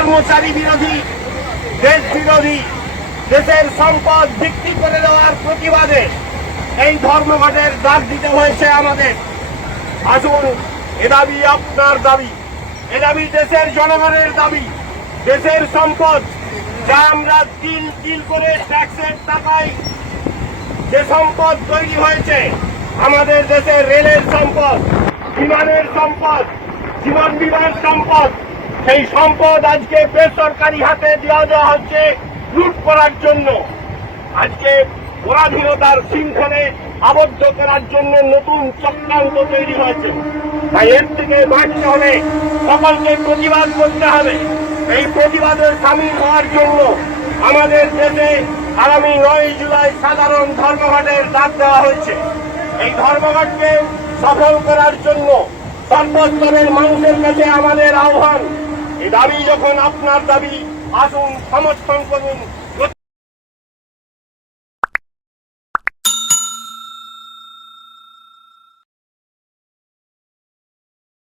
কর্মচারী বিরোধী, দেশ বিরোধী, দেশের সম্পদ বিক্রি করে দেওয়ার প্রতিবাদে এই ধর্মঘটের ডাক দিতে হয়েছে আমাদের। আসুন, এ দাবি আপনার দাবি, এ দাবি দেশের জনগণের দাবি। দেশের সম্পদ যা আমরা তিল তিল করে ট্যাক্সের টাকায় যে সম্পদ তৈরি হয়েছে, আমাদের দেশের রেলের সম্পদ, বিমানের সম্পদ, জীবন বিমার সম্পদ, সেই সম্পদ আজকে বেসরকারি হাতে দেওয়া হচ্ছে লুট করার জন্য। আজকে পরাধীনতার শৃঙ্খলে আবদ্ধ করার জন্য নতুন চক্রান্ত তৈরি হয়েছে। তাই এর থেকে বাঁচতে হলে সকলকে প্রতিবাদ করতে হবে। এই প্রতিবাদে সামিল হওয়ার জন্য আমাদের দেশে আগামী 9 জুলাই সাধারণ ধর্মঘটের ডাক দেওয়া হয়েছে। এই ধর্মঘটকে সফল করার জন্য সর্বস্তরের মানুষের কাছে আমাদের আহ্বান, এই দাবি যখন আপনার দাবি, আসুন সমর্থন করুন।